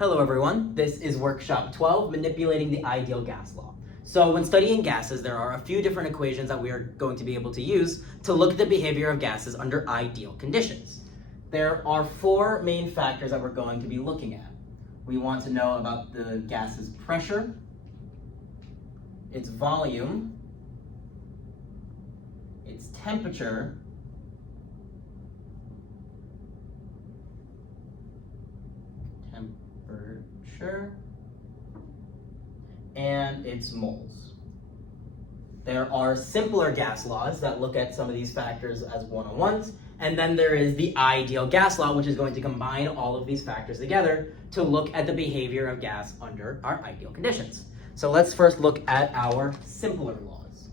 Hello everyone, this is workshop 12, manipulating the ideal gas law. So when studying gases, there are a few different equations that we are going to be able to use to look at the behavior of gases under ideal conditions. There are four main factors that we're going to be looking at. We want to know about the gas's pressure, its volume, its temperature, and its moles. There are simpler gas laws that look at some of these factors as one-on-ones, and then there is the ideal gas law, which is going to combine all of these factors together to look at the behavior of gas under our ideal conditions. So let's first look at our simpler laws.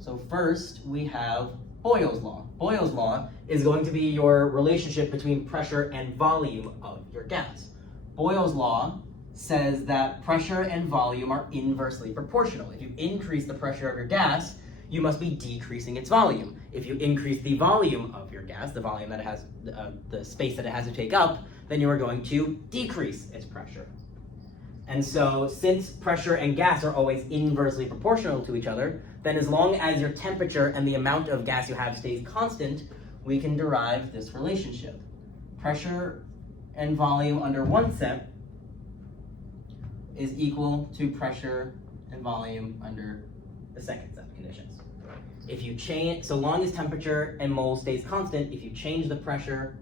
So first we have Boyle's law. Boyle's law is going to be your relationship between pressure and volume of your gas. Boyle's law says that pressure and volume are inversely proportional. If you increase the pressure of your gas, you must be decreasing its volume. If you increase the volume of your gas, the volume that it has, the space that it has to take up, then you are going to decrease its pressure. And so since pressure and gas are always inversely proportional to each other, then as long as your temperature and the amount of gas you have stays constant, we can derive this relationship. Pressure and volume under one set is equal to pressure and volume under the second set of conditions. If you change, so long as temperature and mole stays constant, if you change the pressure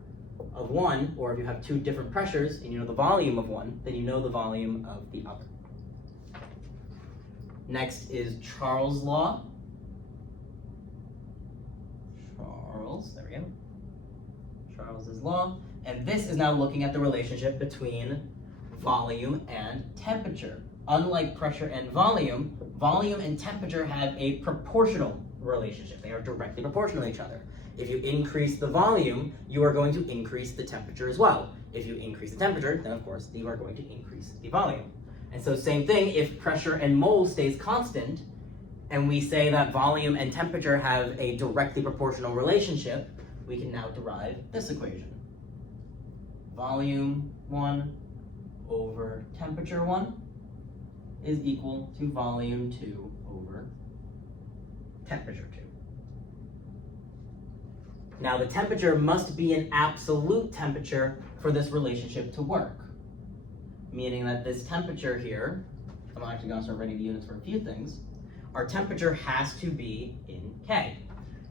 of one, or if you have two different pressures and you know the volume of one, then you know the volume of the other. Next is Charles' law. There we go. Charles's law. And this is now looking at the relationship between volume and temperature. Unlike pressure and volume, volume and temperature have a proportional relationship. They are directly proportional to each other. If you increase the volume, you are going to increase the temperature as well. If you increase the temperature, then of course you are going to increase the volume. And so same thing, if pressure and mole stays constant, and we say that volume and temperature have a directly proportional relationship, we can now derive this equation. Volume 1 over temperature 1 is equal to volume 2 over temperature 2. Now the temperature must be an absolute temperature for this relationship to work. Meaning that this temperature here, I'm actually going to start writing the units for a few things, our temperature has to be in K.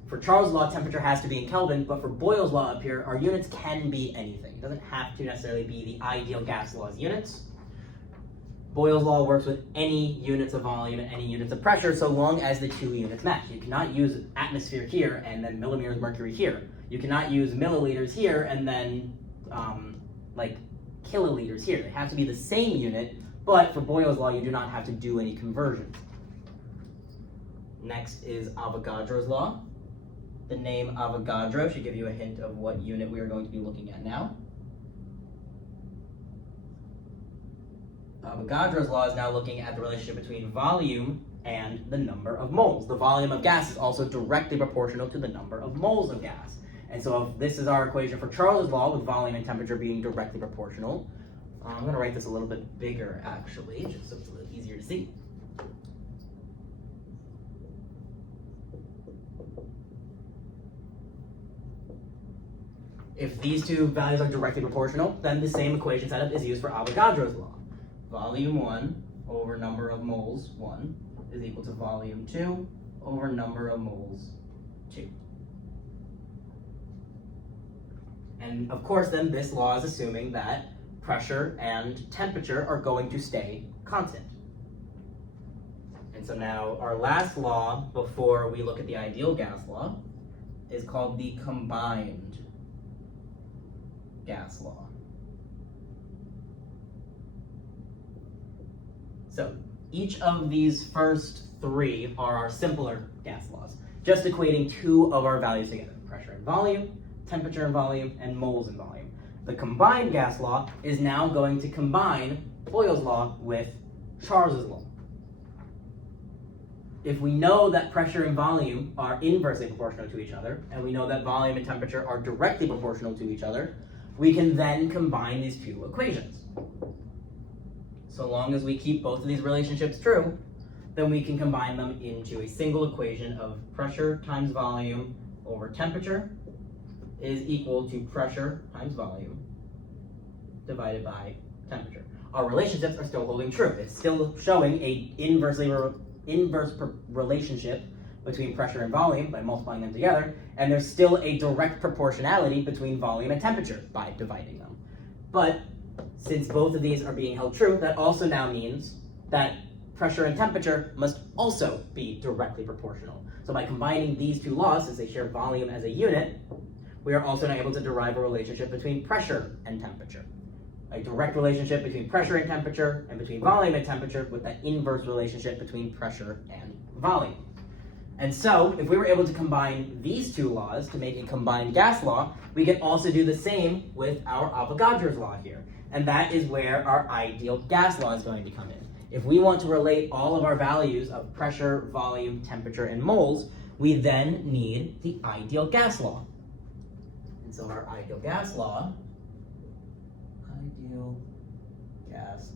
For Charles' law, temperature has to be in Kelvin, but for Boyle's law up here, our units can be anything. It doesn't have to necessarily be the ideal gas law's units. Boyle's law works with any units of volume and any units of pressure so long as the two units match. You cannot use atmosphere here and then millimeters mercury here. You cannot use milliliters here and then like kiloliters here. They have to be the same unit, but for Boyle's law, you do not have to do any conversions. Next is Avogadro's law. The name Avogadro should give you a hint of what unit we are going to be looking at now. Avogadro's law is now looking at the relationship between volume and the number of moles. The volume of gas is also directly proportional to the number of moles of gas. And so if this is our equation for Charles' law, with volume and temperature being directly proportional, I'm going to write this a little bit bigger actually, just so it's a little easier to see. If these two values are directly proportional, then the same equation setup is used for Avogadro's law. Volume 1 over number of moles 1 is equal to volume 2 over number of moles 2. And of course then this law is assuming that pressure and temperature are going to stay constant. And so now our last law before we look at the ideal gas law is called the combined gas law. So each of these first three are our simpler gas laws, just equating two of our values together, pressure and volume, temperature and volume, and moles and volume. The combined gas law is now going to combine Boyle's law with Charles's law. If we know that pressure and volume are inversely proportional to each other, and we know that volume and temperature are directly proportional to each other, we can then combine these two equations. So long as we keep both of these relationships true, then we can combine them into a single equation of pressure times volume over temperature is equal to pressure times volume divided by temperature. Our relationships are still holding true. It's still showing a inverse relationship between pressure and volume by multiplying them together, and there's still a direct proportionality between volume and temperature by dividing them. But since both of these are being held true, that also now means that pressure and temperature must also be directly proportional. So by combining these two laws, since they share volume as a unit, we are also now able to derive a relationship between pressure and temperature. A direct relationship between pressure and temperature, and between volume and temperature, with that inverse relationship between pressure and volume. And so, if we were able to combine these two laws to make a combined gas law, we can also do the same with our Avogadro's law here. And that is where our ideal gas law is going to come in. If we want to relate all of our values of pressure, volume, temperature, and moles, we then need the ideal gas law. And so our ideal gas law, I'm actually going to just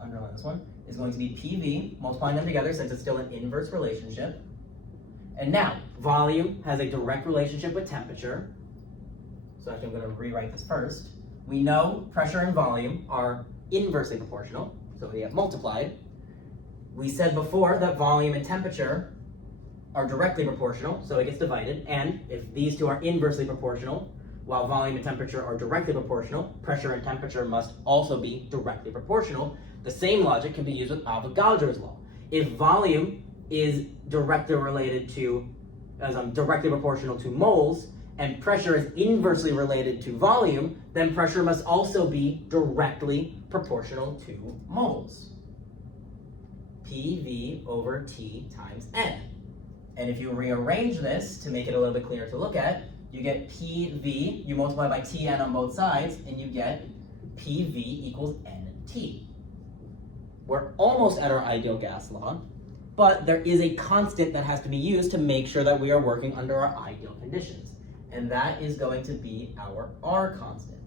underline this one, is going to be PV, multiplying them together since it's still an inverse relationship. And now, volume has a direct relationship with temperature. So actually I'm going to rewrite this first. We know pressure and volume are inversely proportional, so we have multiplied. We said before that volume and temperature are directly proportional, so it gets divided. And if these two are inversely proportional, while volume and temperature are directly proportional, pressure and temperature must also be directly proportional. The same logic can be used with Avogadro's law. If volume is directly related to, directly proportional to moles, and pressure is inversely related to volume, then pressure must also be directly proportional to moles. PV over T times N. And if you rearrange this to make it a little bit clearer to look at, you get PV, you multiply by Tn on both sides, and you get PV equals NT. We're almost at our ideal gas law, but there is a constant that has to be used to make sure that we are working under our ideal conditions. And that is going to be our R constant.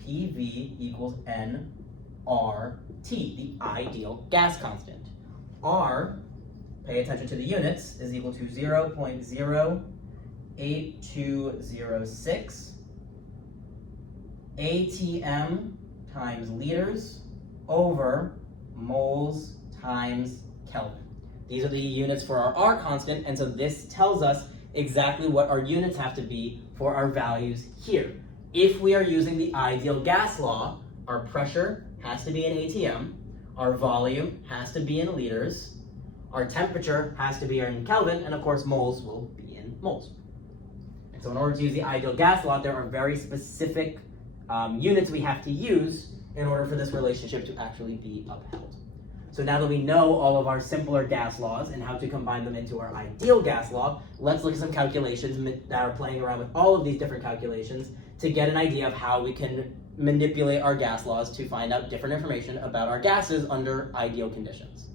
PV equals nRT, the ideal gas constant. R, pay attention to the units, is equal to 0.08206 ATM times liters over moles times Kelvin. These are the units for our R constant, and so this tells us exactly what our units have to be for our values here. If we are using the ideal gas law, our pressure has to be in ATM, our volume has to be in liters, our temperature has to be in Kelvin, and of course moles will be in moles. And so in order to use the ideal gas law, there are very specific units we have to use in order for this relationship to actually be upheld. So now that we know all of our simpler gas laws and how to combine them into our ideal gas law, let's look at some calculations that are playing around with all of these different calculations to get an idea of how we can manipulate our gas laws to find out different information about our gases under ideal conditions.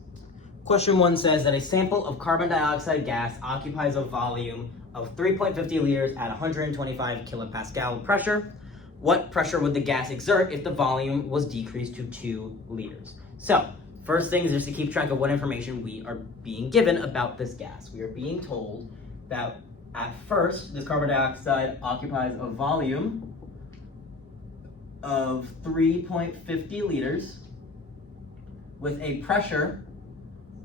Question 1 says that a sample of carbon dioxide gas occupies a volume of 3.50 liters at 125 kilopascal pressure. What pressure would the gas exert if the volume was decreased to 2 liters? So, first thing is just to keep track of what information we are being given about this gas. We are being told that at first, this carbon dioxide occupies a volume of 3.50 liters with a pressure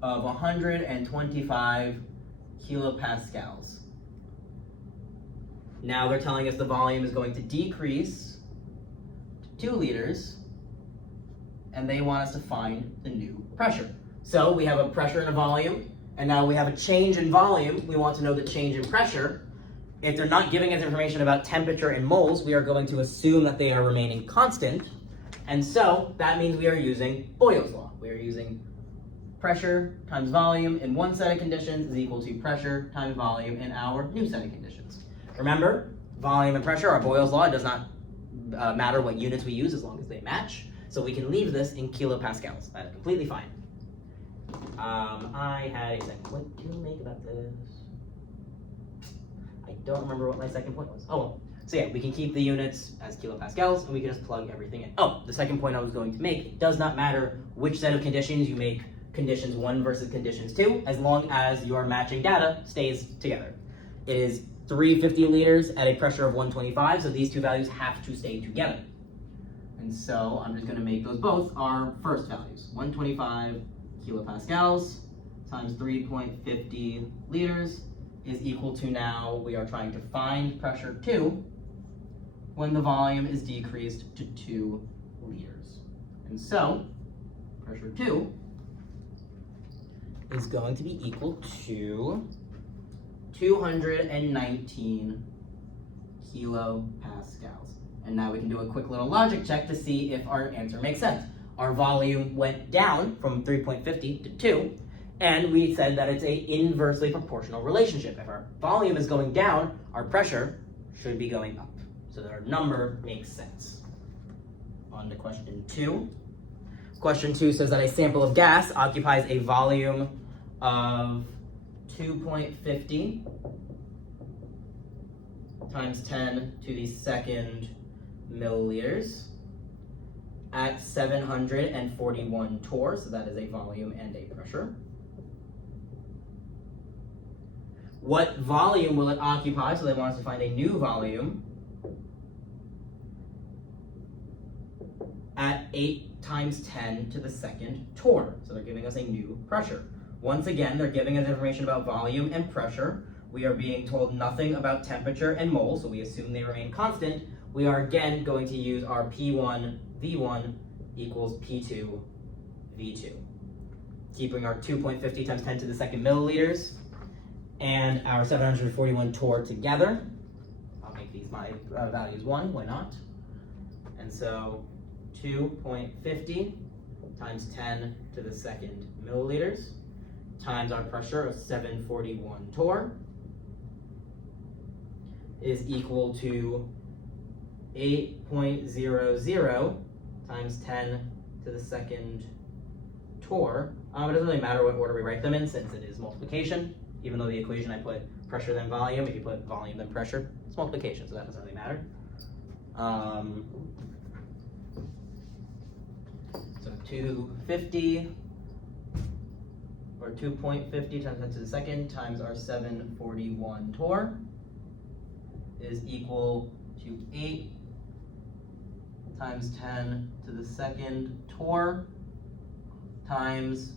of 125 kilopascals. Now they're telling us the volume is going to decrease to 2 liters, and they want us to find the new pressure. So we have a pressure and a volume, and now we have a change in volume. We want to know the change in pressure. If they're not giving us information about temperature in moles, we are going to assume that they are remaining constant, and so that means we are using Boyle's law. We are using pressure times volume in one set of conditions is equal to pressure times volume in our new set of conditions. Remember, volume and pressure are Boyle's law. It does not matter what units we use as long as they match. So we can leave this in kilopascals. That is completely fine. I had a second point to make about this. I don't remember what my second point was. Oh, well. So yeah, we can keep the units as kilopascals, and we can just plug everything in. Oh, the second point I was going to make, it does not matter which set of conditions you make conditions 1 versus conditions 2, as long as your matching data stays together. It is 350 liters at a pressure of 125, so these two values have to stay together. And so I'm just going to make those both our first values. 125 kilopascals times 3.50 liters is equal to, now we are trying to find pressure 2 when the volume is decreased to 2 liters. And so pressure 2 is going to be equal to 219 kilopascals. And now we can do a quick little logic check to see if our answer makes sense. Our volume went down from 3.50 to 2, and we said that it's a inversely proportional relationship. If our volume is going down, our pressure should be going up. So that our number makes sense. On to question 2. Question 2 says that a sample of gas occupies a volume of 2.50 times 10 to the second milliliters at 741 torr, so that is a volume and a pressure. What volume will it occupy? So they want us to find a new volume at 8 times 10 to the second torr. So they're giving us a new pressure. Once again, they're giving us information about volume and pressure. We are being told nothing about temperature and moles, so we assume they remain constant. We are again going to use our P1 V1 equals P2 V2. Keeping our 2.50 times 10 to the second milliliters and our 741 torr together. I'll make these my values 1, why not? And so 2.50 times 10 to the second milliliters times our pressure of 741 torr is equal to 8.00 times 10 to the second torr. It doesn't really matter what order we write them in since it is multiplication. Even though the equation I put pressure then volume, if you put volume then pressure, it's multiplication, so that doesn't really matter. So 250 or 2.50 times 10 to the second times our 741 torr is equal to 8 times 10 to the second torr times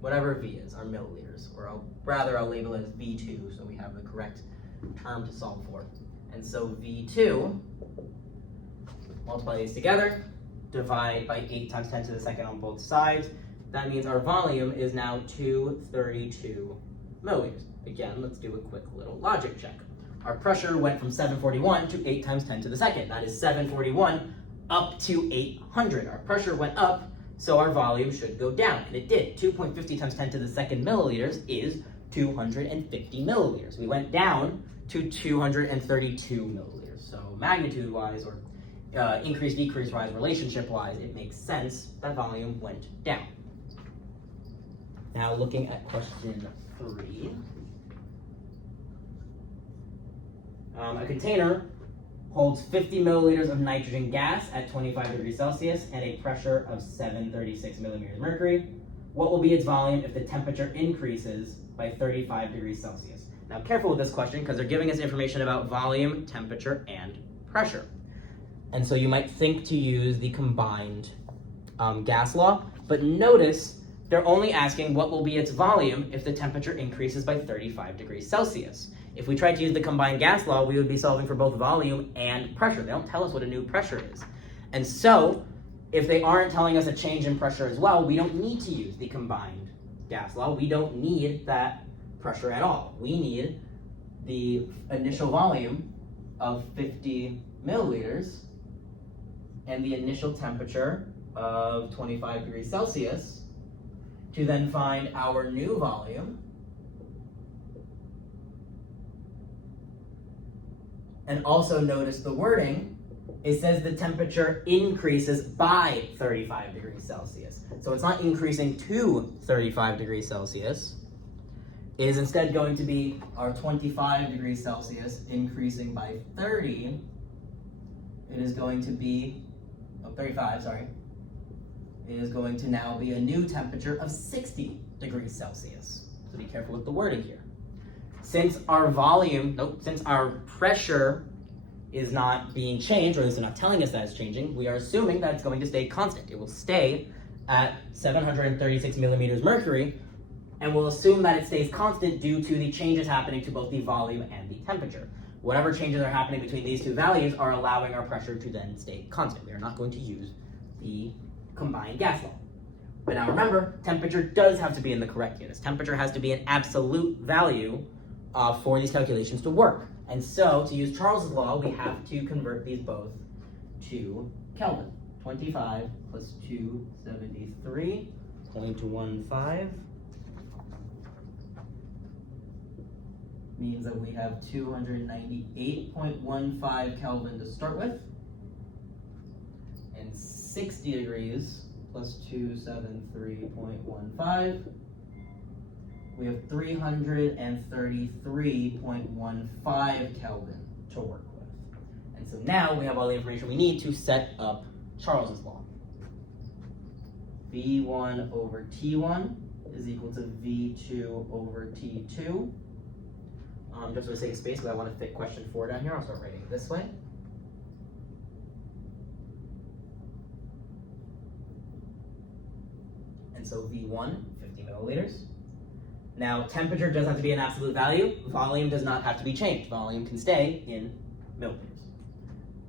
whatever V is, our milliliters, or I'll label it as V2 so we have the correct term to solve for. And so V2, multiply these together, divide by 8 times 10 to the second on both sides. That means our volume is now 232 milliliters. Again, let's do a quick little logic check. Our pressure went from 741 to 8 times 10 to the second. That is 741 up to 800. Our pressure went up, so our volume should go down, and it did. 2.50 times 10 to the second milliliters is 250 milliliters. We went down to 232 milliliters. So magnitude-wise, or increase-decrease-wise, relationship-wise, it makes sense that volume went down. Now looking at question 3. A container holds 50 milliliters of nitrogen gas at 25 degrees Celsius and a pressure of 736 millimeters mercury. What will be its volume if the temperature increases by 35 degrees Celsius? Now careful with this question because they're giving us information about volume, temperature, and pressure. And so you might think to use the combined gas law, but notice they're only asking what will be its volume if the temperature increases by 35 degrees Celsius. If we tried to use the combined gas law, we would be solving for both volume and pressure. They don't tell us what a new pressure is. And so, if they aren't telling us a change in pressure as well, we don't need to use the combined gas law. We don't need that pressure at all. We need the initial volume of 50 milliliters and the initial temperature of 25 degrees Celsius to then find our new volume. And also notice the wording, it says the temperature increases by 35 degrees Celsius. So it's not increasing to 35 degrees Celsius. is instead going to be our 25 degrees Celsius increasing by 30. It is going to be, 35, sorry. It is going to now be a new temperature of 60 degrees Celsius. So be careful with the wording here. Since our pressure is not being changed, or at least they're not telling us that it's changing, we are assuming that it's going to stay constant. It will stay at 736 millimeters mercury, and we'll assume that it stays constant due to the changes happening to both the volume and the temperature. Whatever changes are happening between these two values are allowing our pressure to then stay constant. We are not going to use the combined gas law. But now remember, temperature does have to be in the correct units. Temperature has to be an absolute value for these calculations to work. And so, to use Charles's law, we have to convert these both to Kelvin. 25 plus 273.15 means that we have 298.15 Kelvin to start with. And 60 degrees plus 273.15, we have 333.15 Kelvin to work with. And so now we have all the information we need to set up Charles's law. V1 over T1 is equal to V2 over T2. Just for the sake of space, because I want to fit question 4 down here, I'll start writing it this way. And so V1, 50 milliliters. Now, temperature does have to be an absolute value. Volume does not have to be changed. Volume can stay in milliliters.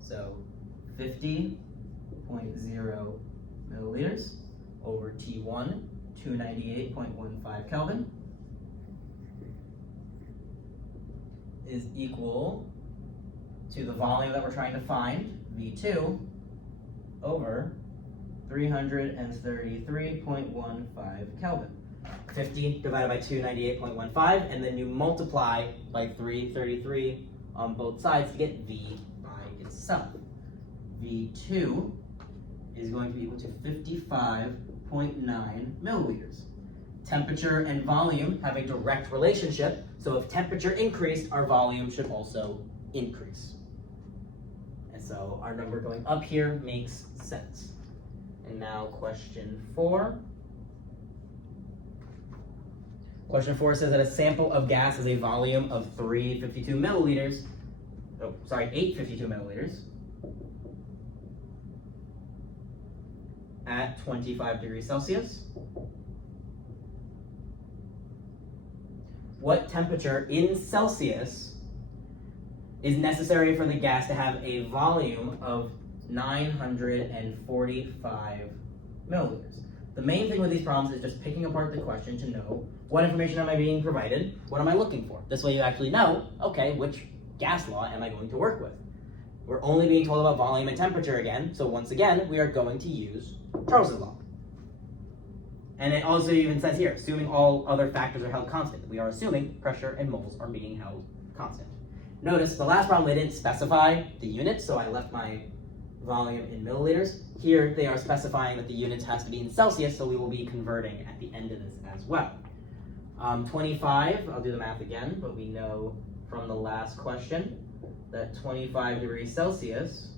So 50.0 milliliters over T1, 298.15 Kelvin, is equal to the volume that we're trying to find, V2, over 333.15 Kelvin. 50 divided by 298.15, and then you multiply by 333 on both sides to get V by itself. V2 is going to be equal to 55.9 milliliters. Temperature and volume have a direct relationship, so if temperature increased, our volume should also increase. And so our number going up here makes sense. And now question 4. Question 4 says that a sample of gas has a volume of 852 milliliters at 25 degrees Celsius. What temperature in Celsius is necessary for the gas to have a volume of 945 milliliters? The main thing with these problems is just picking apart the question to know what information am I being provided, what am I looking for? This way you actually know, okay, which gas law am I going to work with? We're only being told about volume and temperature again, so once again, we are going to use Charles's law. And it also even says here, assuming all other factors are held constant. We are assuming pressure and moles are being held constant. Notice the last problem, they didn't specify the units, so I left my volume in milliliters. Here they are specifying that the units has to be in Celsius, so we will be converting at the end of this as well. 25, I'll do the math again, but we know from the last question that 25 degrees Celsius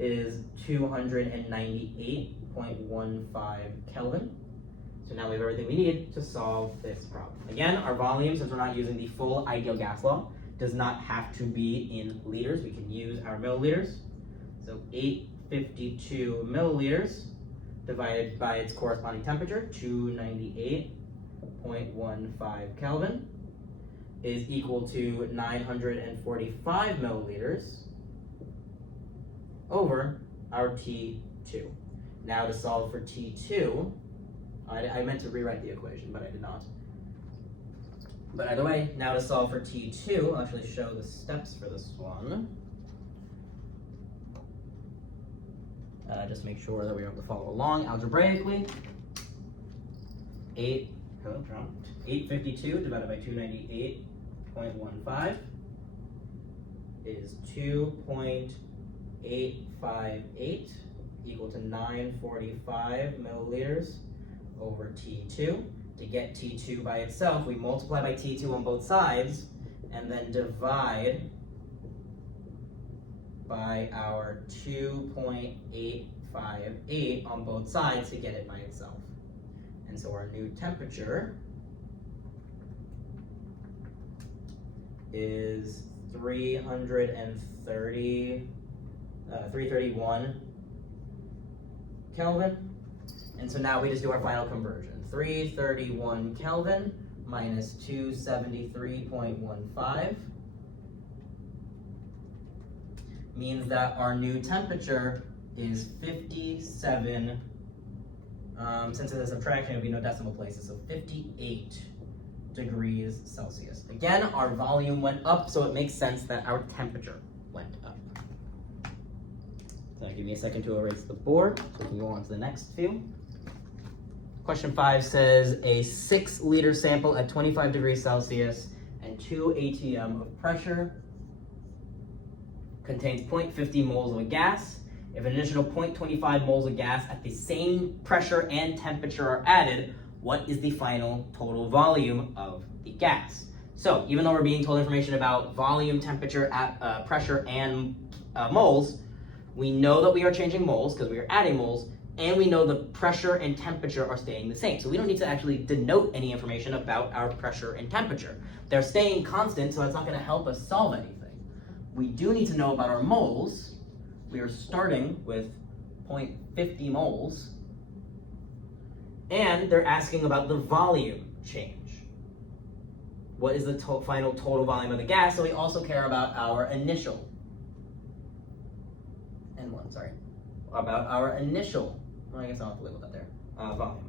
is 298.15 Kelvin. So now we have everything we need to solve this problem. Again, our volume, since we're not using the full ideal gas law, does not have to be in liters. We can use our milliliters. So 852 milliliters divided by its corresponding temperature, 298.15 Kelvin, is equal to 945 milliliters over our T2. Now to solve for T2, I meant to rewrite the equation, but I did not. But either way, now to solve for T2, I'll actually show the steps for this one. Just make sure that we're able to follow along algebraically. 852 divided by 298.15 is 2.858 equal to 945 milliliters over T2. To To get T2 by itself, we multiply by T2 on both sides, and then divide by our 2.858 on both sides to get it by itself. And so our new temperature is 331 Kelvin. And so now we just do our final conversion. 331 Kelvin minus 273.15 means that our new temperature is 57, since it's a subtraction, it would be no decimal places, so 58 degrees Celsius. Again, our volume went up, so it makes sense that our temperature went up. So give me a second to erase the board, so we can go on to the next few. Question 5 says a 6-liter sample at 25 degrees Celsius and 2 atm of pressure contains 0.50 moles of a gas. If an additional 0.25 moles of gas at the same pressure and temperature are added, what is the final total volume of the gas? So even though we're being told information about volume, temperature, pressure, and moles, we know that we are changing moles because we are adding moles, and we know the pressure and temperature are staying the same. So we don't need to actually denote any information about our pressure and temperature. They're staying constant, so it's not going to help us solve anything. We do need to know about our moles. We are starting with 0.50 moles. And they're asking about the volume change. What is the final total volume of the gas? So we also care about our initial, about our initial, well, I guess I'll have to label that there, volume.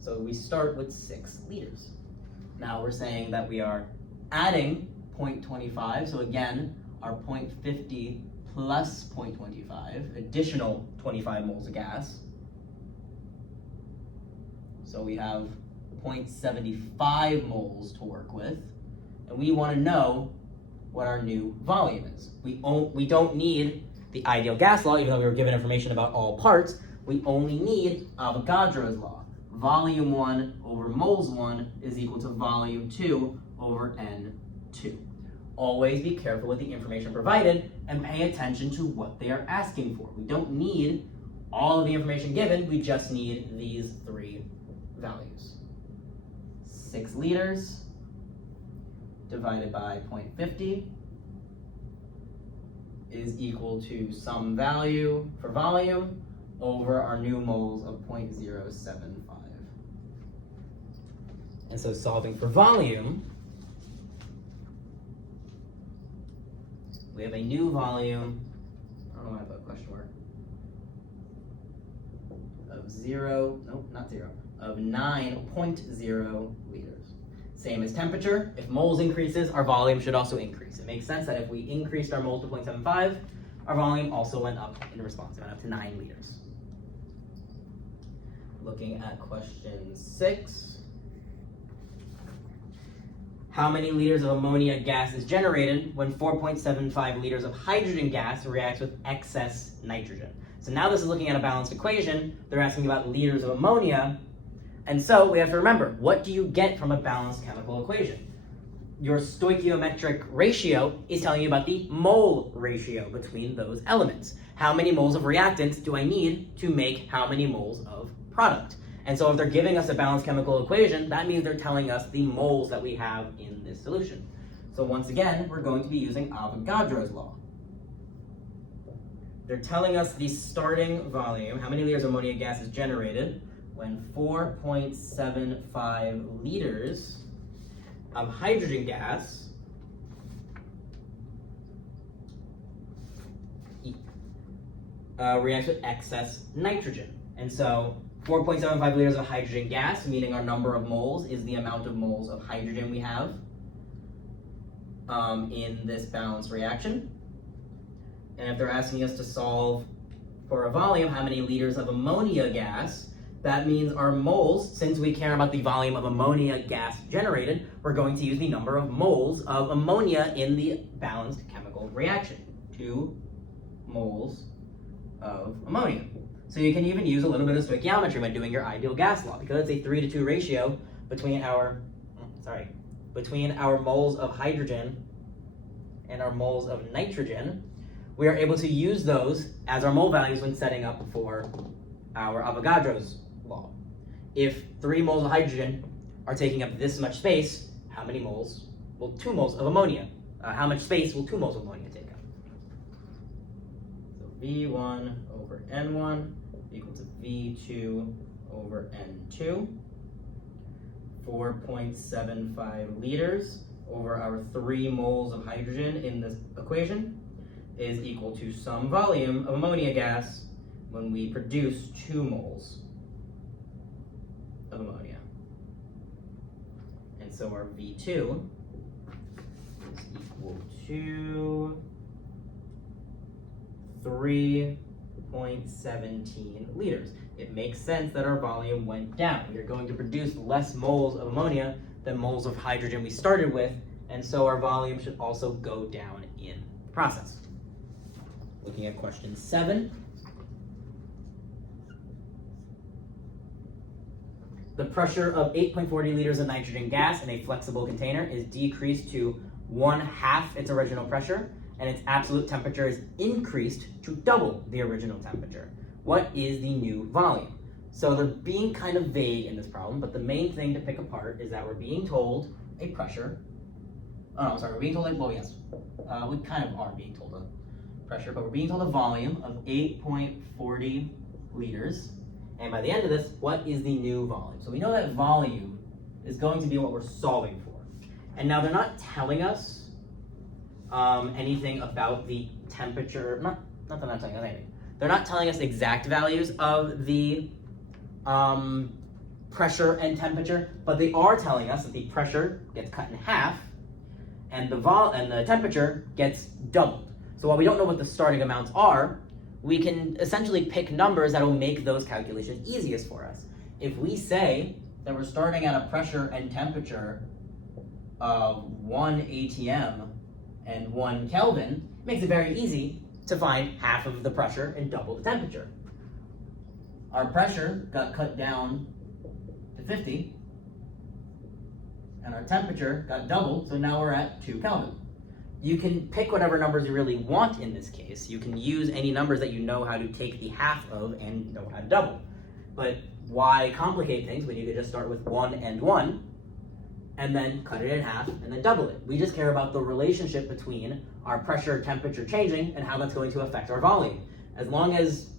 So we start with 6 liters. Now we're saying that we are adding 0.25, so again, our 0.50 plus 0.25, additional 25 moles of gas. So we have 0.75 moles to work with, and we want to know what our new volume is. We don't need the ideal gas law, even though we were given information about all parts. We only need Avogadro's law. Volume 1 over moles 1 is equal to volume 2 over N2. Always be careful with the information provided and pay attention to what they are asking for. We don't need all of the information given, we just need these 3 values. 6 liters divided by 0.50 is equal to some value for volume over our new moles of 0.075. And so solving for volume, we have a new volume, I don't know why I put a question mark, of 9.0 liters. Same as temperature, if moles increases, our volume should also increase. It makes sense that if we increased our moles to 0.75, our volume also went up in response. It went up to 9 liters. Looking at question 6. How many liters of ammonia gas is generated when 4.75 liters of hydrogen gas reacts with excess nitrogen? So now this is looking at a balanced equation. They're asking about liters of ammonia. And so we have to remember, what do you get from a balanced chemical equation? Your stoichiometric ratio is telling you about the mole ratio between those elements. How many moles of reactant do I need to make how many moles of product? And so if they're giving us a balanced chemical equation, that means they're telling us the moles that we have in this solution. So once again, we're going to be using Avogadro's law. They're telling us the starting volume, how many liters of ammonia gas is generated when 4.75 liters of hydrogen gas reacts with excess nitrogen. And so 4.75 liters of hydrogen gas, meaning our number of moles, is the amount of moles of hydrogen we have in this balanced reaction. And if they're asking us to solve for a volume, how many liters of ammonia gas, that means our moles, since we care about the volume of ammonia gas generated, we're going to use the number of moles of ammonia in the balanced chemical reaction. 2 moles of ammonia. So you can even use a little bit of stoichiometry when doing your ideal gas law. Because it's a 3-to-2 ratio between our moles of hydrogen and our moles of nitrogen, we are able to use those as our mole values when setting up for our Avogadro's law. If 3 moles of hydrogen are taking up this much space, how many moles will 2 moles of ammonia? How much space will 2 moles of ammonia take up? So V1 over N1 equal to V2 over N2. 4.75 liters over our 3 moles of hydrogen in this equation is equal to some volume of ammonia gas when we produce 2 moles of ammonia. And so our V2 is equal to 3.17 liters. It makes sense that our volume went down. We are going to produce less moles of ammonia than moles of hydrogen we started with, and so our volume should also go down in the process. Looking at question 7. The pressure of 8.40 liters of nitrogen gas in a flexible container is decreased to 1/2 its original pressure, and its absolute temperature is increased to double the original temperature. What is the new volume? So they're being kind of vague in this problem, but the main thing to pick apart is that we're being told a pressure. We're being told we kind of are being told a pressure, but we're being told a volume of 8.40 liters. And by the end of this, what is the new volume? So we know that volume is going to be what we're solving for. And now they're not telling us anything about the temperature, not that they're not telling us anything. They're not telling us exact values of the pressure and temperature, but they are telling us that the pressure gets cut in half and the temperature gets doubled. So while we don't know what the starting amounts are, we can essentially pick numbers that will make those calculations easiest for us. If we say that we're starting at a pressure and temperature of 1 atm and 1 Kelvin, it makes it very easy to find half of the pressure and double the temperature. Our pressure got cut down to 50, and our temperature got doubled, so now we're at 2 Kelvin. You can pick whatever numbers you really want in this case. You can use any numbers that you know how to take the half of and know how to double. But why complicate things when you could just start with 1 and 1, and then cut it in half, and then double it? We just care about the relationship between our pressure temperature changing and how that's going to affect our volume. As long as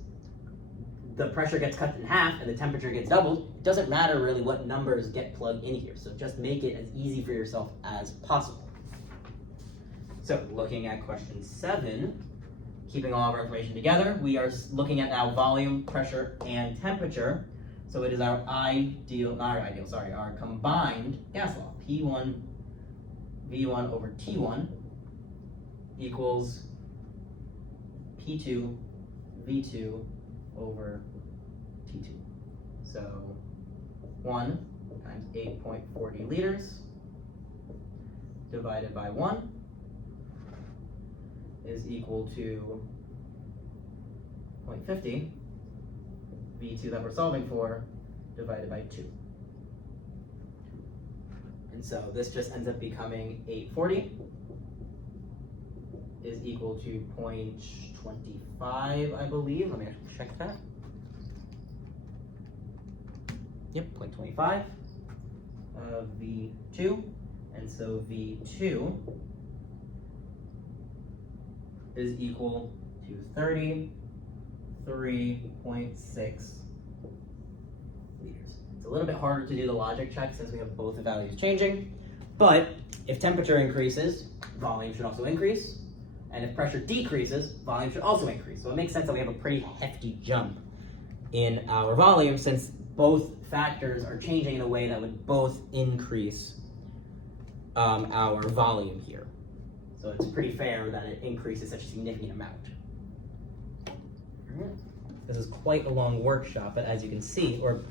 the pressure gets cut in half and the temperature gets doubled, it doesn't matter really what numbers get plugged in here. So just make it as easy for yourself as possible. So looking at question 7, keeping all of our information together, we are looking at now volume, pressure, and temperature. So it is our our combined gas law. P1 V1 over T1 equals P2 V2 over T2. So 1 times 8.40 liters divided by 1 is equal to 0.50 V2 that we're solving for divided by 2. And so this just ends up becoming 840 is equal to 0.25, I believe. Let me check that. Yep, 0.25 V2. And so V2 is equal to 33.6 liters. It's a little bit harder to do the logic check since we have both the values changing, but if temperature increases, volume should also increase, and if pressure decreases, volume should also increase. So it makes sense that we have a pretty hefty jump in our volume since both factors are changing in a way that would both increase our volume here. So it's pretty fair that it increases such a significant amount. This is quite a long workshop, but as you can see, or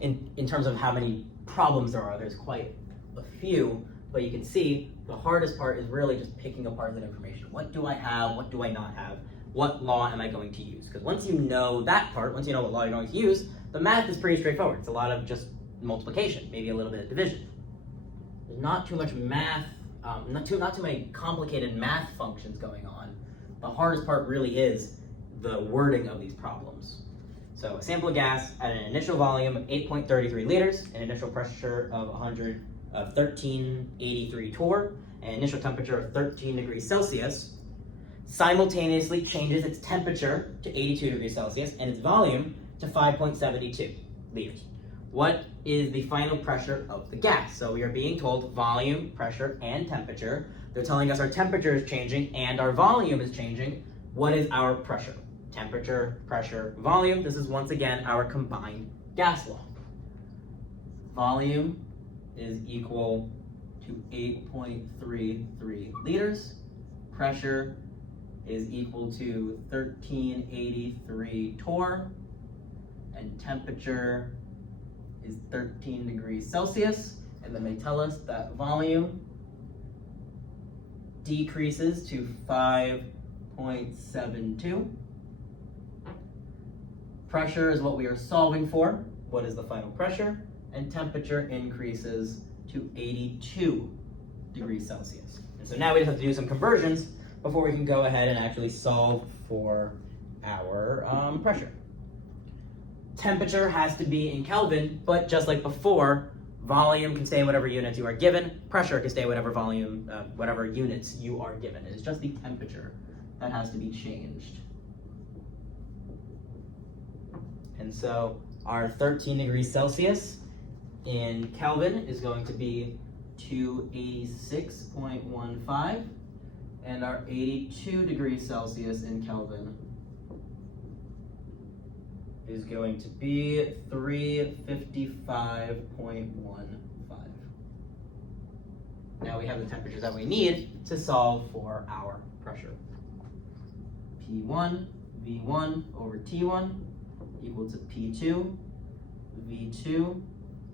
in terms of how many problems there are, there's quite a few, but you can see the hardest part is really just picking apart that information. What do I have? What do I not have? What law am I going to use? Because once you know that part, once you know what law you're going to use, the math is pretty straightforward. It's a lot of just multiplication, maybe a little bit of division. There's not too much math, not too many complicated math functions going on. The hardest part really is the wording of these problems. So a sample of gas at an initial volume of 8.33 liters, an initial pressure of 1383 torr, an initial temperature of 13 degrees Celsius, simultaneously changes its temperature to 82 degrees Celsius and its volume to 5.72 liters. What is the final pressure of the gas? So we are being told volume, pressure, and temperature. They're telling us our temperature is changing and our volume is changing. What is our pressure? Temperature, pressure, volume. This is once again our combined gas law. Volume is equal to 8.33 liters. Pressure is equal to 1383 torr. And temperature is 13 degrees Celsius. And then they tell us that volume decreases to 5.72. Pressure is what we are solving for. What is the final pressure? And temperature increases to 82 degrees Celsius. And so now we just have to do some conversions before we can go ahead and actually solve for our pressure. Temperature has to be in Kelvin, but just like before, volume can stay in whatever units you are given. Pressure can stay whatever volume, whatever units you are given. It is just the temperature that has to be changed. And so our 13 degrees Celsius in Kelvin is going to be 286.15, and our 82 degrees Celsius in Kelvin is going to be 355.15. Now we have the temperatures that we need to solve for our pressure. P1, V1 over T1 equal to P2, V2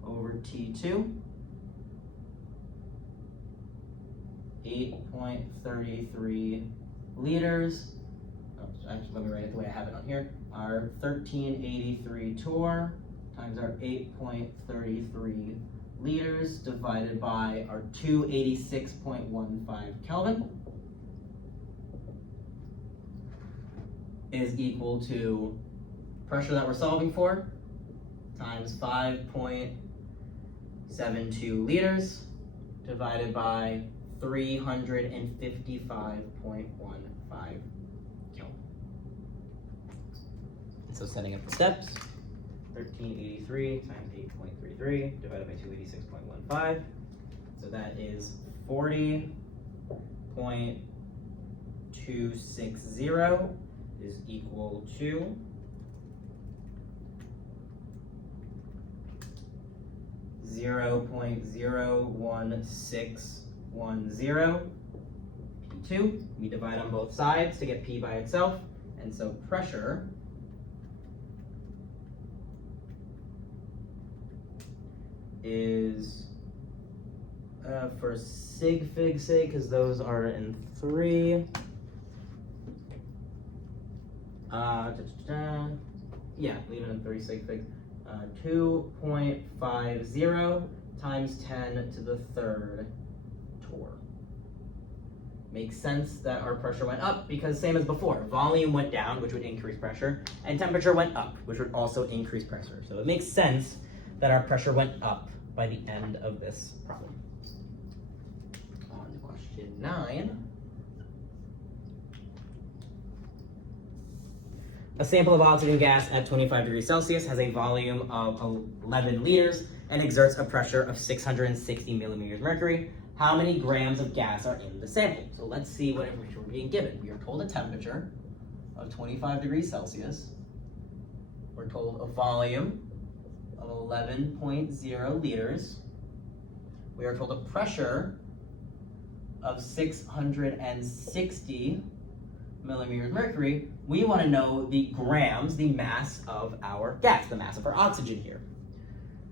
over T2, 8.33 liters. Oh, actually, let me write it the way I have it on here. Our 1383 torr times our 8.33 liters divided by our 286.15 Kelvin is equal to pressure that we're solving for times 5.72 liters divided by 355.15 Kelvin. And so setting up the steps, 1383 times 8.33 divided by 286.15. So that is 40.260 is equal to 0.01610 P2. We divide on both sides to get P by itself, and so pressure is for sig fig sake, because those are in 3. Yeah, leave it in 3 sig fig. 2.50 times 10 to the 3rd torr. Makes sense that our pressure went up because same as before, volume went down, which would increase pressure, and temperature went up, which would also increase pressure. So it makes sense that our pressure went up by the end of this problem. On to question 9. A sample of oxygen gas at 25 degrees Celsius has a volume of 11 liters and exerts a pressure of 660 millimeters mercury. How many grams of gas are in the sample? So let's see what information we're being given. We are told a temperature of 25 degrees Celsius. We're told a volume of 11.0 liters. We are told a pressure of 660 millimeters mercury. We want to know the grams, the mass of our gas, the mass of our oxygen here.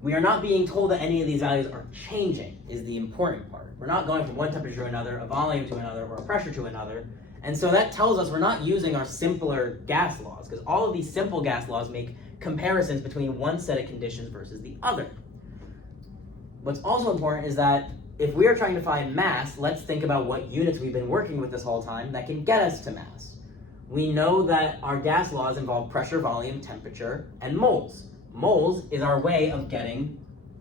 We are not being told that any of these values are changing, is the important part. We're not going from one temperature to another, a volume to another, or a pressure to another. And so that tells us we're not using our simpler gas laws, because all of these simple gas laws make comparisons between one set of conditions versus the other. what's also important is that if we are trying to find mass, let's think about what units we've been working with this whole time that can get us to mass. We know that our gas laws involve pressure, volume, temperature, and moles. Moles is our way of getting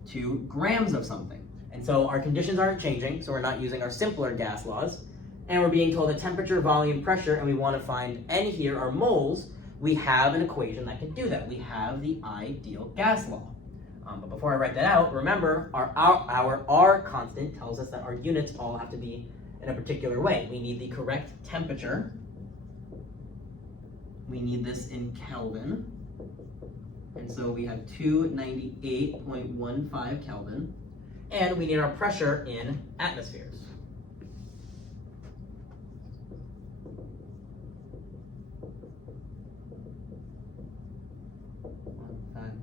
to grams of something. And so our conditions aren't changing, so we're not using our simpler gas laws. And we're being told a temperature, volume, pressure, and we want to find N here, our moles. We have an equation that can do that. We have the ideal gas law. But before I write that out, remember our R constant tells us that our units all have to be in a particular way. We need the correct temperature. We need this in Kelvin. And so we have 298.15 Kelvin. And we need our pressure in atmospheres.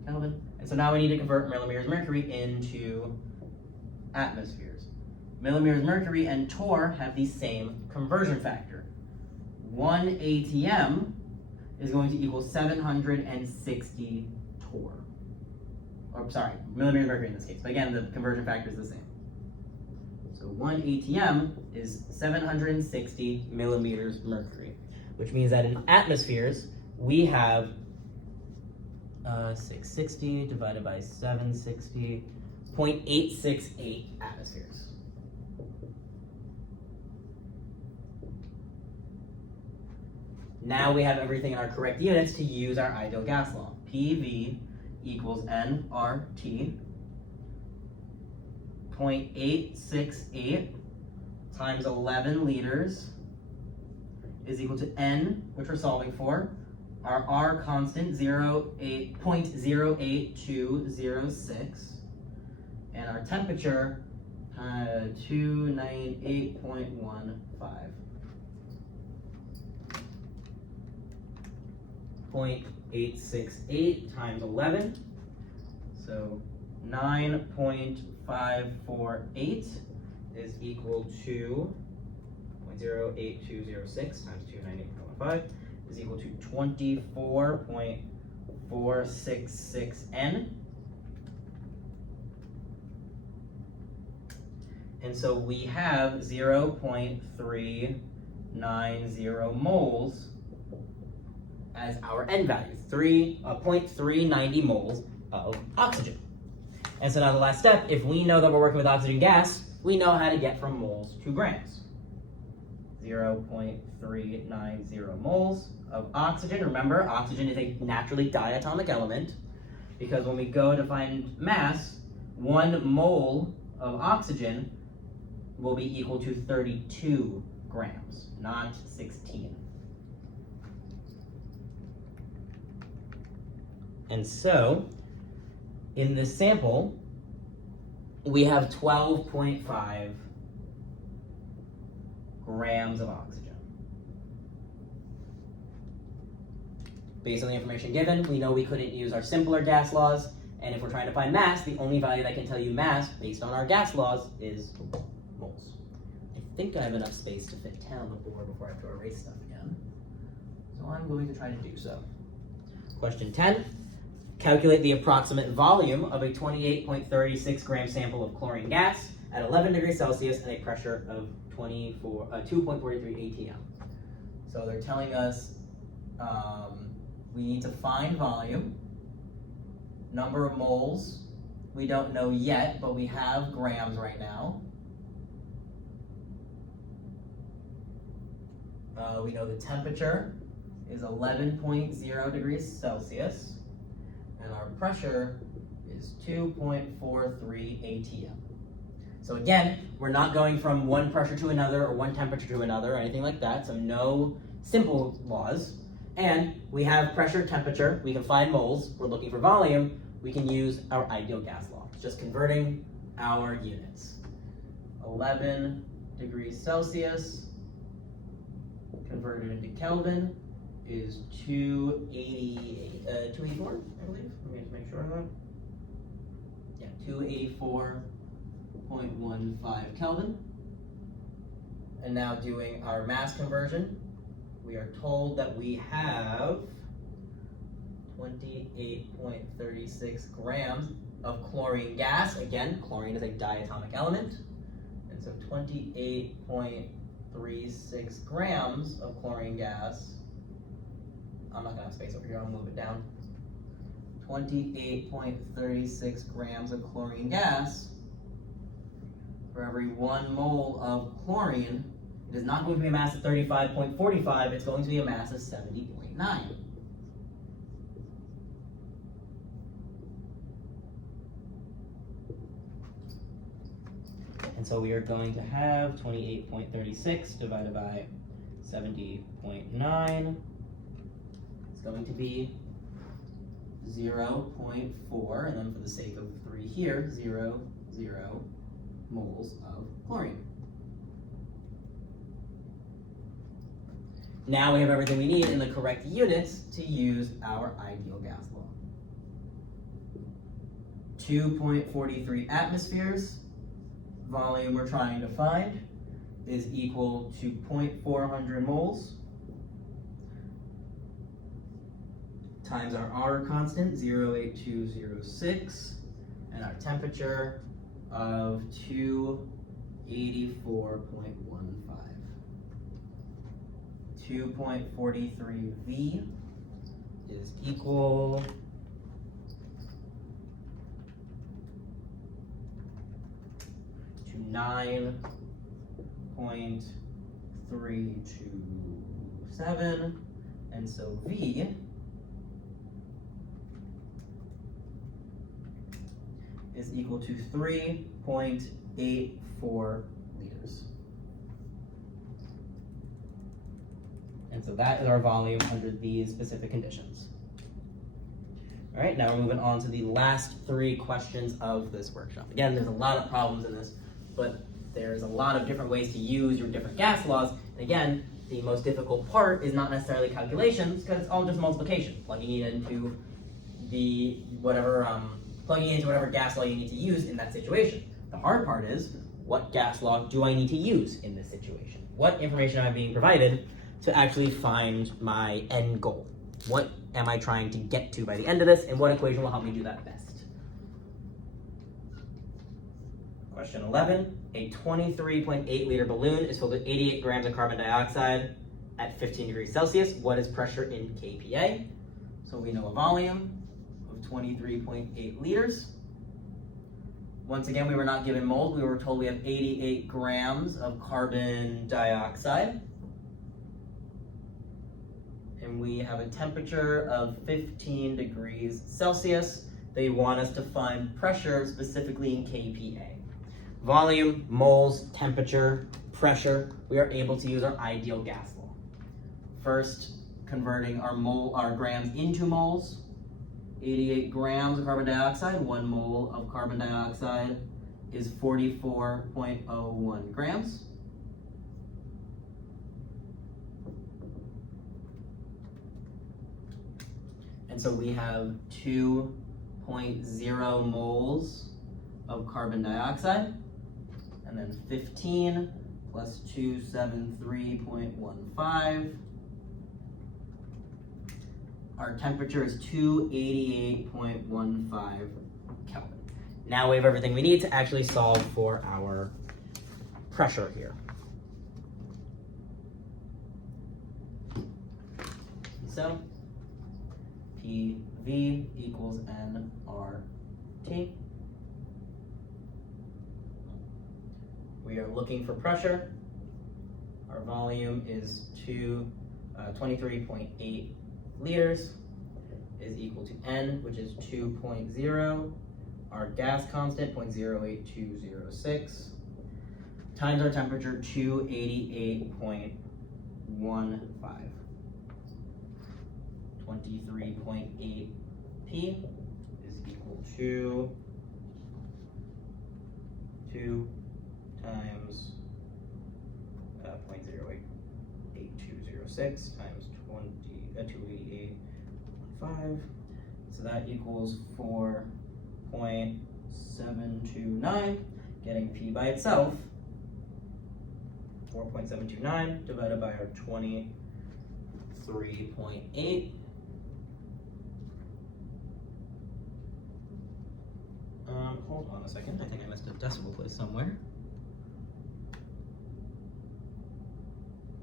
Kelvin. And so now we need to convert millimeters mercury into atmospheres. Millimeters mercury and torr have the same conversion factor. 1 ATM is going to equal 760 torr. Or sorry, millimeters mercury in this case. But again, the conversion factor is the same. So 1 ATM is 760 millimeters mercury, which means that in atmospheres, we have 660 divided by 760, 0.868 atmospheres. Now we have everything in our correct units to use our ideal gas law. PV equals nRT, 0.868 times 11 liters is equal to N, which we're solving for. Our R constant, 0.08206, and our temperature, 298.15. 0.868 times 11, so 9.548 is equal to 0.08206 times 298.15 is equal to 24.466 N. And so we have 0.390 moles as our N value, 0.390 moles of oxygen. And so now the last step, if we know that we're working with oxygen gas, we know how to get from moles to grams. 0.390 moles of oxygen. Remember, oxygen is a naturally diatomic element, because when we go to find mass, 1 mole of oxygen will be equal to 32 grams, not 16. And so, in this sample, we have 12.5 grams of oxygen. Based on the information given, we know we couldn't use our simpler gas laws, and if we're trying to find mass, the only value that can tell you mass, based on our gas laws, is moles. I think I have enough space to fit 10 on the board before I have to erase stuff again. So I'm going to try to do so. Question 10. Calculate the approximate volume of a 28.36 gram sample of chlorine gas at 11 degrees Celsius and a pressure of 2.43 ATM. So they're telling us we need to find volume, number of moles. We don't know yet, but we have grams right now. We know the temperature is 11.0 degrees Celsius. And our pressure is 2.43 ATM. So again, we're not going from one pressure to another or one temperature to another or anything like that, so no simple laws. And we have pressure, temperature, we can find moles, we're looking for volume, we can use our ideal gas law. It's just converting our units. 11 degrees Celsius converted into Kelvin is 284, I believe. Let me just make sure of that. Yeah, 284.15 Kelvin. And now doing our mass conversion, we are told that we have 28.36 grams. of chlorine gas. Again, chlorine is a diatomic element. And so 28.36 grams of chlorine gas. I'm not going to have space over here, I'll move it down. 28.36 grams of chlorine gas for every 1 mole of chlorine. It is not going to be a mass of 35.45, it's going to be a mass of 70.9. And so we are going to have 28.36 divided by 70.9. It's going to be 0.4, and then for the sake of 3 here, 0, 0 moles of chlorine. Now we have everything we need in the correct units to use our ideal gas law. 2.43 atmospheres, volume we're trying to find, is equal to 0.400 moles times our R constant, 0.8206, and our temperature of 284.15. 2.43 V is equal to 9.327, and so V is equal to 3.84 liters. And so that is our volume under these specific conditions. All right, now we're moving on to the last 3 questions of this workshop. Again, there's a lot of problems in this, but there's a lot of different ways to use your different gas laws. And again, the most difficult part is not necessarily calculations, because it's all just multiplication, plugging it into plugging into whatever gas law you need to use in that situation. The hard part is, what gas law do I need to use in this situation? What information am I being provided to actually find my end goal? What am I trying to get to by the end of this, and what equation will help me do that best? Question 11, a 23.8 liter balloon is filled with 88 grams of carbon dioxide at 15 degrees Celsius. What is pressure in kPa? So we know a volume of 23.8 liters. Once again, we were not given moles. We were told we have 88 grams of carbon dioxide. And we have a temperature of 15 degrees Celsius. They want us to find pressure specifically in kPa. Volume, moles, temperature, pressure, we are able to use our ideal gas law. First, converting our grams into moles. 88 grams of carbon dioxide, 1 mole of carbon dioxide is 44.01 grams. And so we have 2.0 moles of carbon dioxide, and then 15 plus 273.15. Our temperature is 288.15 Kelvin. Now we have everything we need to actually solve for our pressure here. So PV equals nRT. We are looking for pressure. Our volume is 23.8 liters is equal to N, which is 2.0. Our gas constant, 0.08206, times our temperature, 288.15. 23.8 P is equal to 2 times 0.08206 times 288.15. So that equals 4.729. Getting P by itself, 4.729 divided by our 23.8 Hold on a second. I think I missed a decimal place somewhere.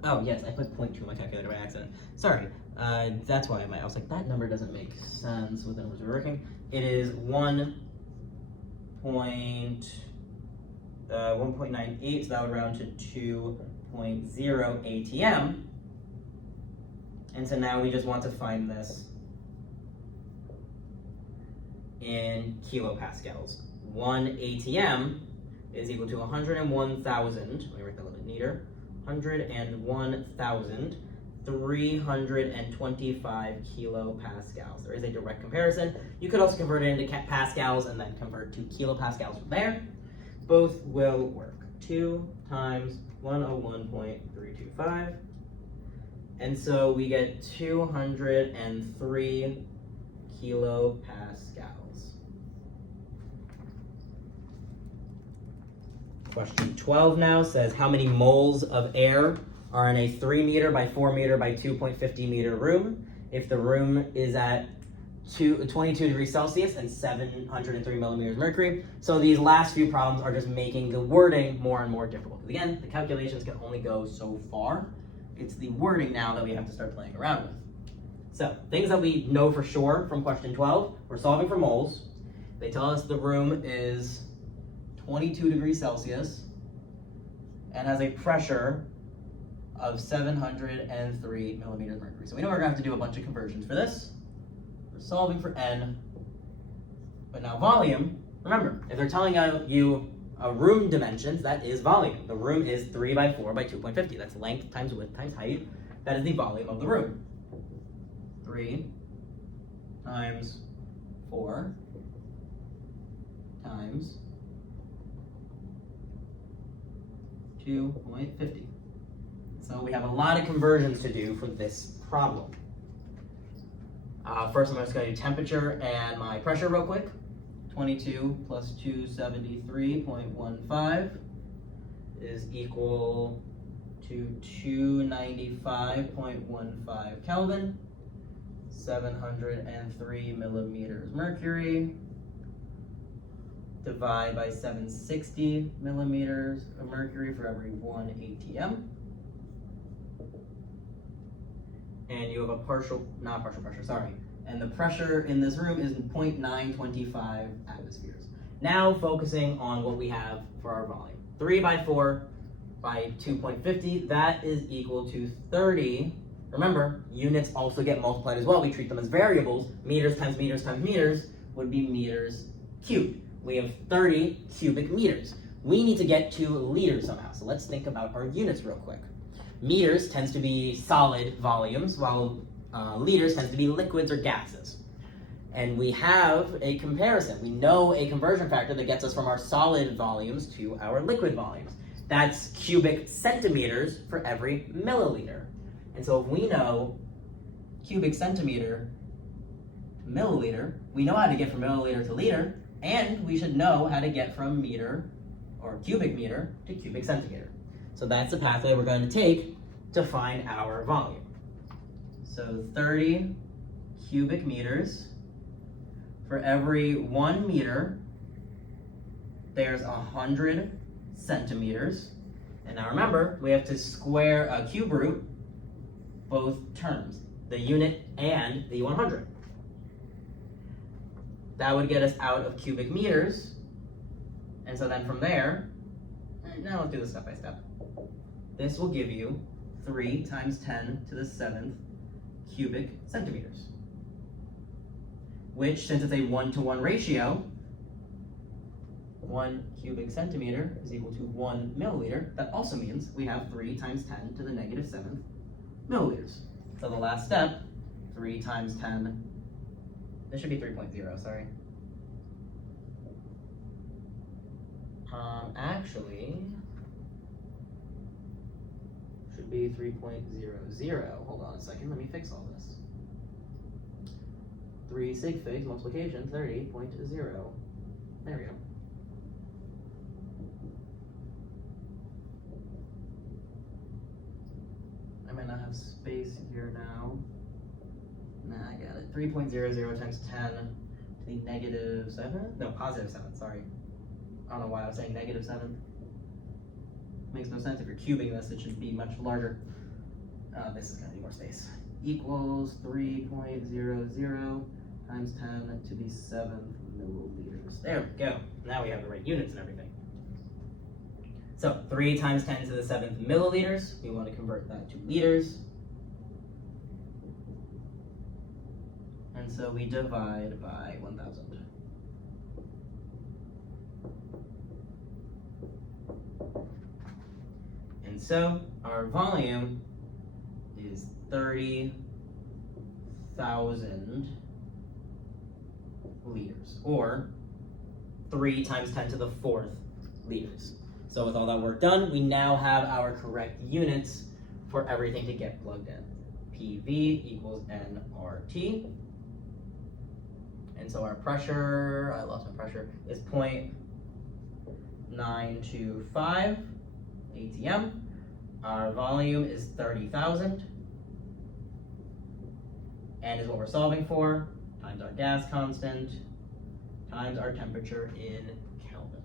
Oh, yes, I put 0.2 on my calculator by accident. Sorry. That's why I was like, that number doesn't make sense with the numbers we're working. It is 1.98, so that would round to 2.0 ATM. And so now we just want to find this in kilopascals. 1 ATM is equal to 101,000, let me write that a little bit neater, 101,325 kilopascals. There is a direct comparison. You could also convert it into pascals and then convert to kilopascals from there. Both will work. 2 times 101.325. And so we get 203 kilopascals. Question 12 now says, how many moles of air are in a 3 meter by 4 meter by 2.50 meter room if the room is at 22 degrees Celsius and 703 millimeters mercury? So these last few problems are just making the wording more and more difficult. Again, the calculations can only go so far. It's the wording now that we have to start playing around with. So, things that we know for sure from question 12, we're solving for moles. They tell us the room is 22 degrees Celsius and has a pressure of 703 millimeters mercury. So we know we're going to have to do a bunch of conversions for this. We're solving for N. But now volume, remember, if they're telling you room dimensions, that is volume. The room is 3 by 4 by 2.50. That's length times width times height. That is the volume of the room. 3 times 4 times 2.50. So we have a lot of conversions to do for this problem. First, I'm just going to do temperature and my pressure real quick. 22 plus 273.15 is equal to 295.15 Kelvin, 703 millimeters mercury. Divide by 760 millimeters of mercury for every 1 ATM. And you have a not partial pressure, sorry. And the pressure in this room is 0.925 atmospheres. Now focusing on what we have for our volume. 3 by 4 by 2.50, that is equal to 30. Remember, units also get multiplied as well. We treat them as variables. Meters times meters times meters would be meters cubed. We have 30 cubic meters. We need to get to liters somehow. So let's think about our units real quick. Meters tends to be solid volumes, while liters tends to be liquids or gases. And we have a comparison. We know a conversion factor that gets us from our solid volumes to our liquid volumes. That's cubic centimeters for every milliliter. And so if we know cubic centimeter to milliliter, we know how to get from milliliter to liter, and we should know how to get from meter or cubic meter to cubic centimeter. So that's the pathway we're going to take to find our volume. So 30 cubic meters for every 1 meter, there's 100 centimeters. And now remember, we have to square a cube root both terms, the unit and the 100. That would get us out of cubic meters. And so then from there, now let's do this step by step. This will give you 3 times 10 to the 7th cubic centimeters, which, since it's a 1-to-1 ratio, 1 cubic centimeter is equal to 1 milliliter. That also means we have 3 times 10 to the negative 7th milliliters. So the last step, 3 times 10, this should be 3.0, sorry. Actually, should be 3.00. Hold on a second, let me fix all this. 3 sig figs multiplication, 30.0. There we go. I might not have space here now. Nah, I got it. 3.00 times 10 to to the -7? No, +7, sorry. I don't know why I was saying -7. Makes no sense. If you're cubing this, it should be much larger. This is going to need more space. Equals 3.00 times 10 to the 7th milliliters. There we go. Now we have the right units and everything. So 3 times 10 to the 7th milliliters. We want to convert that to liters. And so we divide by 1,000. And so our volume is 30,000 liters, or 3 times 10 to the 4th liters. So with all that work done, we now have our correct units for everything to get plugged in. PV equals nRT. And so our pressure, I lost my pressure, is 0.925 ATM. Our volume is 30,000. N is what we're solving for, times our gas constant, times our temperature in Kelvin.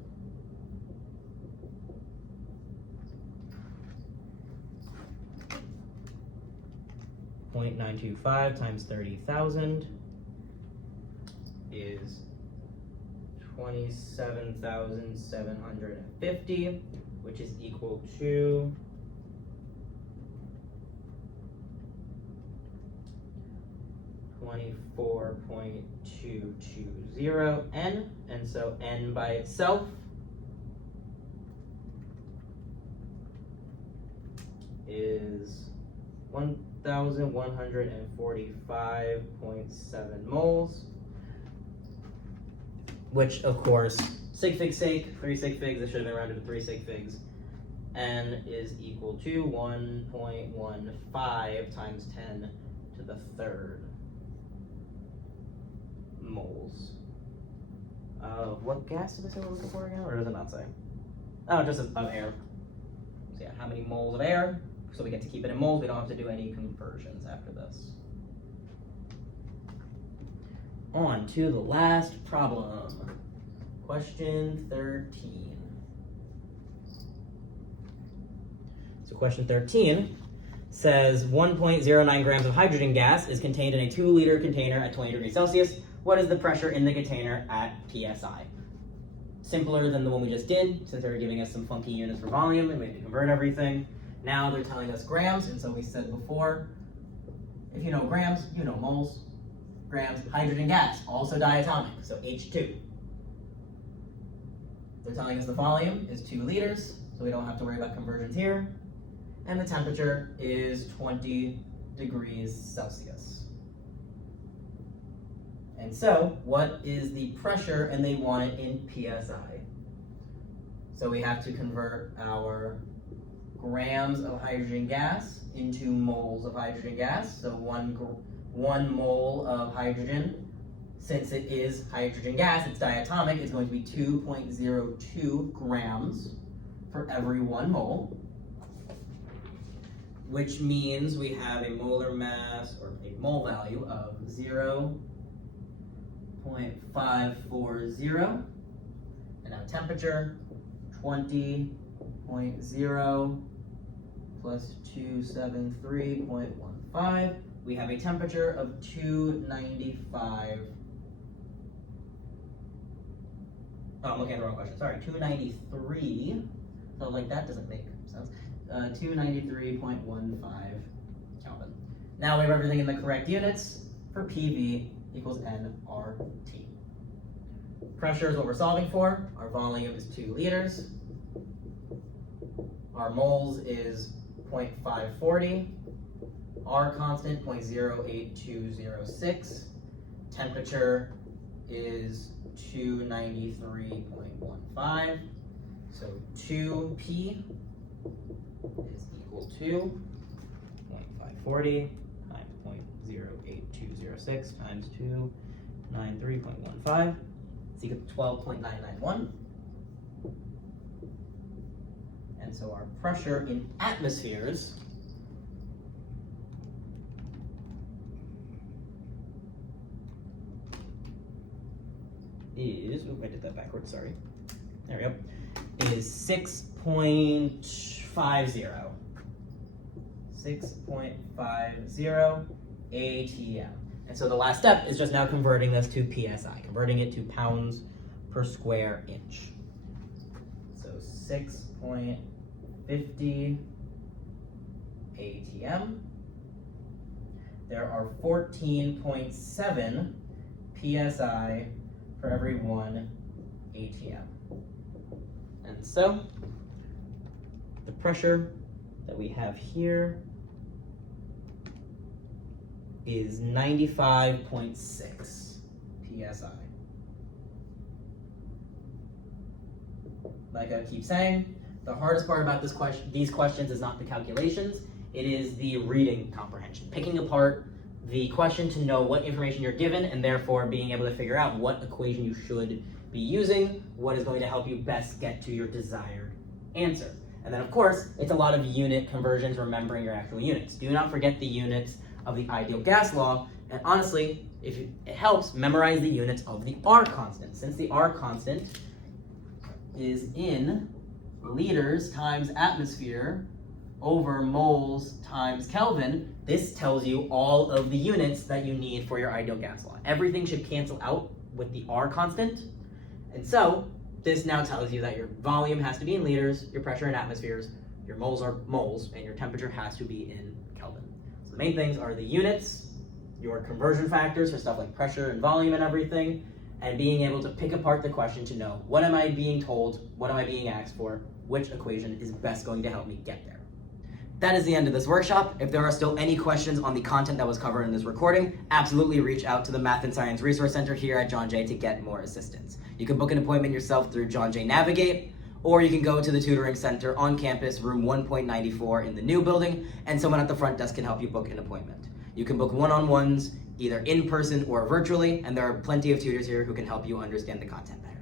.925 times 30,000 is 27,750, which is equal to 24.220 N, and so N by itself is 1,145.7 moles, which of course, sig fig sake, 3 sig figs, it should have been rounded to 3 sig figs. N is equal to 1.15 times 10 to the 3rd moles. What gas did I say we're looking for again, or does it not say? Oh, just of air. So yeah, how many moles of air? So we get to keep it in moles, we don't have to do any conversions after this. On to the last problem. Question 13. So question 13 says 1.09 grams of hydrogen gas is contained in a 2-liter container at 20 degrees Celsius. What is the pressure in the container at PSI? Simpler than the one we just did, since they were giving us some funky units for volume and we had to convert everything. Now they're telling us grams, and so we said before, if you know grams, you know moles. Grams, hydrogen gas, also diatomic, so H2. They're telling us the volume is 2 liters, so we don't have to worry about conversions here. And the temperature is 20 degrees Celsius. And so, what is the pressure? And they want it in PSI. So we have to convert our grams of hydrogen gas into moles of hydrogen gas. So one mole of hydrogen, since it is hydrogen gas, it's diatomic, is going to be 2.02 grams for every 1 mole, which means we have a molar mass, or a mole value of 0.540, and now temperature 20.0 plus 273.15. We have a temperature of 295. Oh, I'm looking at the wrong question. Sorry, 293. So like that doesn't make sense. 293.15 Kelvin. Now we have everything in the correct units. For PV equals nRT. Pressure is what we're solving for. Our volume is 2 liters. Our moles is 0.540. R constant 0.08206. Temperature is 293.15. So 2P is equal to 0.540 times 0.08206 times 293.15. It's equal to 12.991. And so our pressure in atmospheres is, I did that backwards, sorry. There we go. Is 6.50. 6.50 ATM. And so the last step is just now converting this to PSI, converting it to pounds per square inch. So 6.50 ATM. There are 14.7 PSI for every 1 ATM. And so the pressure that we have here is 95.6 PSI. Like I keep saying, the hardest part about these questions is not the calculations, it is the reading comprehension. Picking apart the question to know what information you're given and therefore being able to figure out what equation you should be using, what is going to help you best get to your desired answer. And then of course, it's a lot of unit conversions, remembering your actual units. Do not forget the units of the ideal gas law, and honestly, if it helps, memorize the units of the R constant. Since the R constant is in liters times atmosphere over moles times Kelvin, this tells you all of the units that you need for your ideal gas law. Everything should cancel out with the R constant, and so this now tells you that your volume has to be in liters, your pressure in atmospheres, your moles are moles, and your temperature has to be in Kelvin. So the main things are the units, your conversion factors for stuff like pressure and volume and everything, and being able to pick apart the question to know what am I being told, what am I being asked for, which equation is best going to help me get there. That is the end of this workshop. If there are still any questions on the content that was covered in this recording, absolutely reach out to the Math and Science Resource Center here at John Jay to get more assistance. You can book an appointment yourself through John Jay Navigate, or you can go to the Tutoring Center on campus, room 1.94 in the new building, and someone at the front desk can help you book an appointment. You can book one-on-ones either in person or virtually, and there are plenty of tutors here who can help you understand the content better.